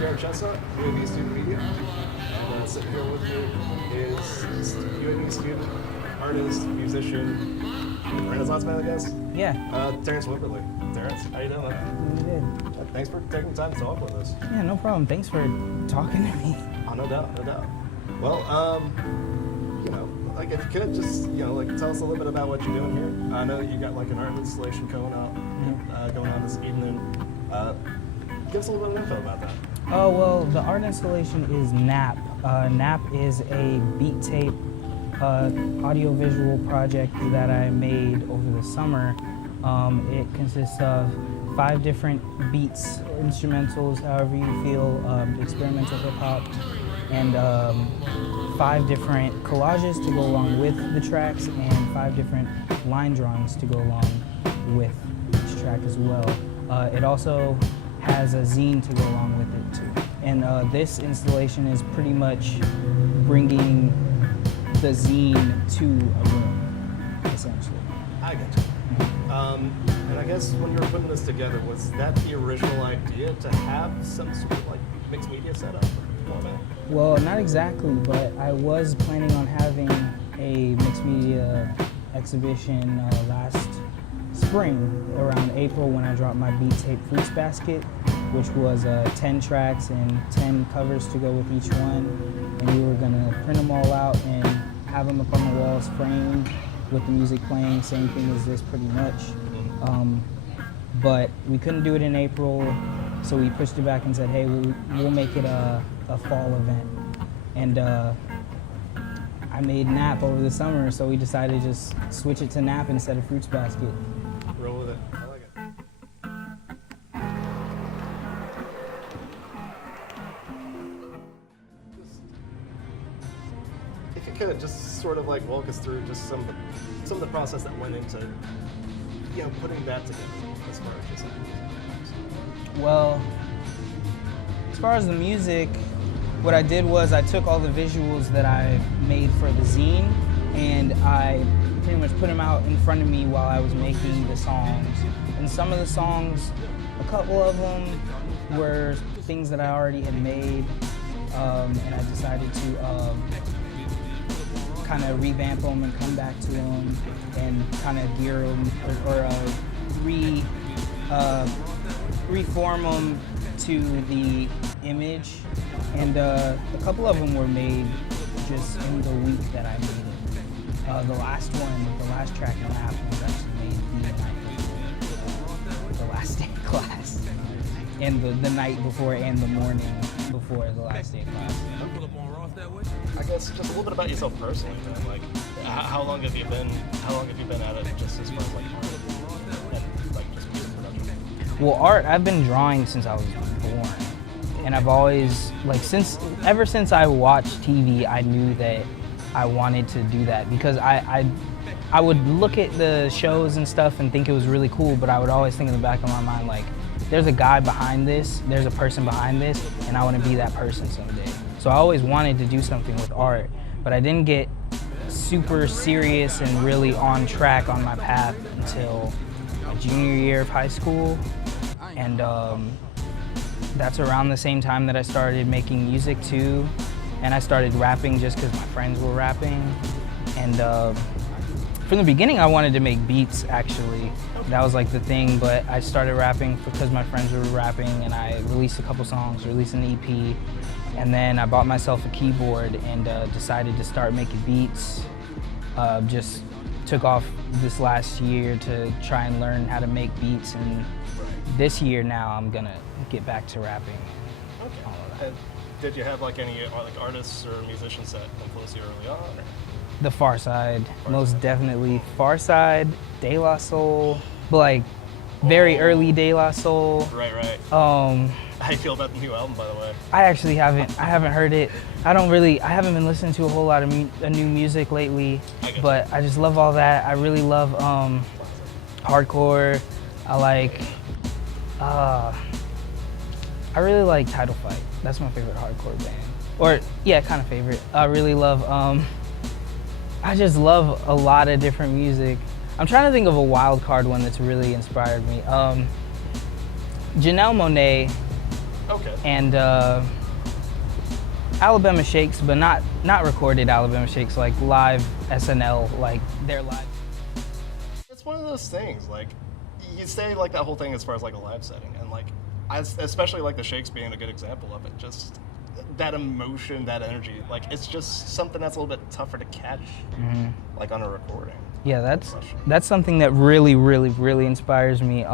here in Chesnut, UAB Student Media. And sitting here with me is UAB student, artist, musician, Renaissance man, I guess? Yeah. Terrence Wimberly. Terrence, how you doing, man? Good. Thanks for taking the time to talk with us. Yeah, no problem. Thanks for talking to me. Oh, no doubt, no doubt. Well, you know, like if you could just, you know, like tell us a little bit about what you're doing here. I know you got like an art installation going on this evening. Give us a little bit of info about that. Oh, well, the art installation is NAP. NAP is a beat tape audiovisual project that I made over the summer. It consists of 5 different beats, or instrumentals, however you feel, experimental hip hop, and 5 different collages to go along with the tracks, and 5 different line drawings to go along with each track as well. It also has a zine to go along with it too. And this installation is pretty much bringing the zine to a room, essentially. I get you. And I guess when you were putting this together, was that the original idea to have some sort of like mixed media setup? Well, not exactly, but I was planning on having a mixed media exhibition last spring, around April, when I dropped my beat tape Fruits Basket, which was 10 tracks and 10 covers to go with each one. And we were gonna print them all out and have them up on the walls framed with the music playing, same thing as this pretty much. But we couldn't do it in April, so we pushed it back and said, hey, we'll make it a fall event. And I made NAP over the summer, so we decided to just switch it to NAP instead of Fruits Basket. Roll with it. I like it. If you could just sort of like walk us through just some of the process that went into, you know, putting that together as far as just Well, as far as the music, what I did was I took all the visuals that I made for the zine and I pretty much put them out in front of me while I was making the songs. And some of the songs, a couple of them were things that I already had made, and I decided to kind of revamp them and come back to them and kind of gear them or reform them to the image. And a couple of them were made just in the week that I made it. The last track in NAP was actually made the night before the last day of class. And the night before and the morning before the last day of class. I guess just a little bit about yourself personally, man. Like, how long have you been at it, just as far as like art and like just music production? Well, art, I've been drawing since I was born. And I've always, like, ever since I watched TV, I knew that I wanted to do that, because I would look at the shows and stuff and think it was really cool, but I would always think in the back of my mind, like, there's a guy behind this, there's a person behind this, and I want to be that person someday. So I always wanted to do something with art, but I didn't get super serious and really on track on my path until my junior year of high school. And that's around the same time that I started making music too. And I started rapping just because my friends were rapping. And from the beginning, I wanted to make beats, actually. That was like the thing, but I started rapping because my friends were rapping, and I released a couple songs, released an EP. And then I bought myself a keyboard and decided to start making beats. Just took off this last year to try and learn how to make beats, and this year now I'm gonna get back to rapping. Okay. All of that. Did you have like any like artists or musicians that influenced you early on? Or? The Far Side, most definitely. Far Side, De La Soul, but like very early De La Soul. Right. How do you feel about the new album, by the way? I actually haven't heard it. I haven't been listening to a whole lot of new music lately, but I just love all that. I really love hardcore. I really like Title Fight. That's my favorite hardcore band. Or, yeah, kind of favorite. I really love, I just love a lot of different music. I'm trying to think of a wild card one that's really inspired me. Janelle Monáe Okay. And Alabama Shakes, but not recorded Alabama Shakes, like live SNL, like their live. It's one of those things, like, you say like that whole thing as far as like a live setting, and like, especially like the Shakes being a good example of it, just that emotion, that energy, like it's just something that's a little bit tougher to catch, like on a recording. Yeah, that's something that really, really, really inspires me.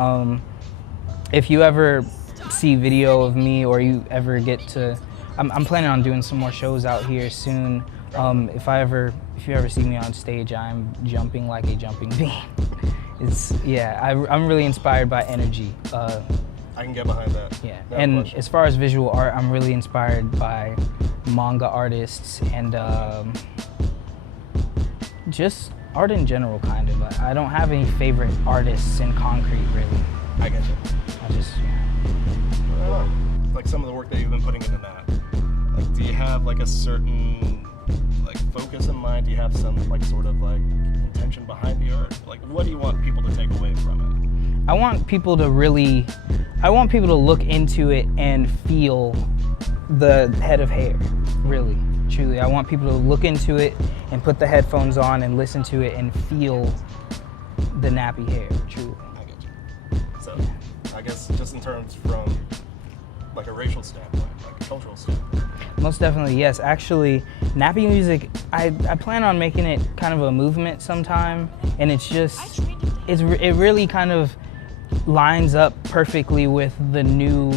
If you ever see video of me, or you ever get to, I'm planning on doing some more shows out here soon. If you ever see me on stage, I'm jumping like a jumping bean. I'm really inspired by energy. I can get behind that. Yeah, No and question. as far as visual art, I'm really inspired by manga artists and just art in general, kind of. I don't have any favorite artists in concrete, really. I get you. I just, Like some of the work that you've been putting into that, like, do you have like a certain like focus in mind? Do you have some like sort of like intention behind the art? Like, what do you want people to take away from it? I want people to look into it and feel the head of hair, really, truly. I want people to look into it and put the headphones on and listen to it and feel the nappy hair, truly. I get you. So, I guess just in terms from like a racial standpoint, like a cultural standpoint. Most definitely, yes. Actually, nappy music, I plan on making it kind of a movement sometime, and it's just, it really kind of lines up perfectly with the new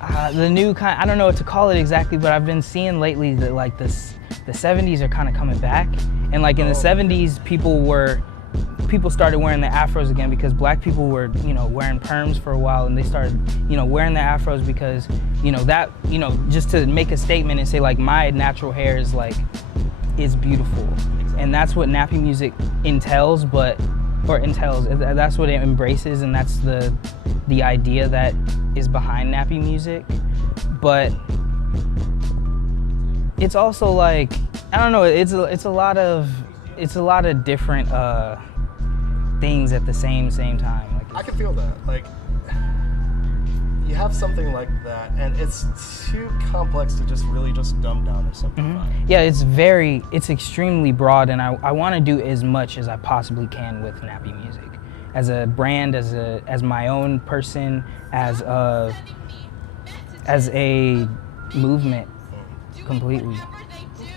kind, I don't know what to call it exactly, but I've been seeing lately that like the 70s are kind of coming back, and like in the 70s people started wearing the afros again because black people were, wearing perms for a while, and they started, wearing the afros because, just to make a statement and say like my natural hair is beautiful. And that's what nappy music entails, that's what it embraces, and that's the idea that is behind nappy music. But it's also like, I don't know, it's a lot of different things at the same time. Like, I can feel that. Like, you have something like that, and it's too complex to just really just dumb down or something. Yeah, it's extremely broad, and I want to do as much as I possibly can with nappy music, as a brand, as my own person, as a movement, completely.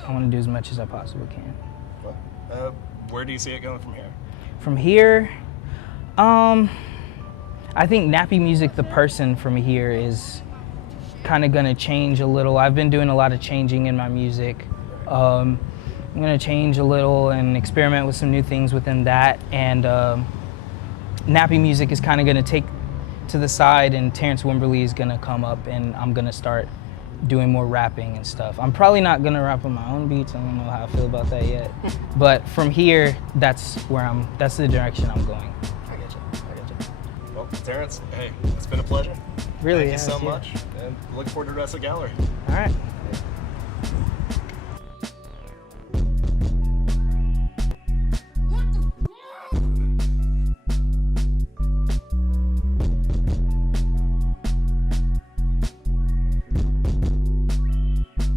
I want to do as much as I possibly can. Well, where do you see it going from here? From here, I think nappy music, the person from here, is kind of gonna change a little. I've been doing a lot of changing in my music. I'm gonna change a little and experiment with some new things within that. And nappy music is kind of gonna take to the side, and Terrence Wimberly is gonna come up, and I'm gonna start doing more rapping and stuff. I'm probably not gonna rap on my own beats. I don't know how I feel about that yet. But from here, that's the direction I'm going. I get you. Well, Terrence, hey, it's been a pleasure. Really, Thank you so yeah. much, and look forward to the rest of the gallery. All right.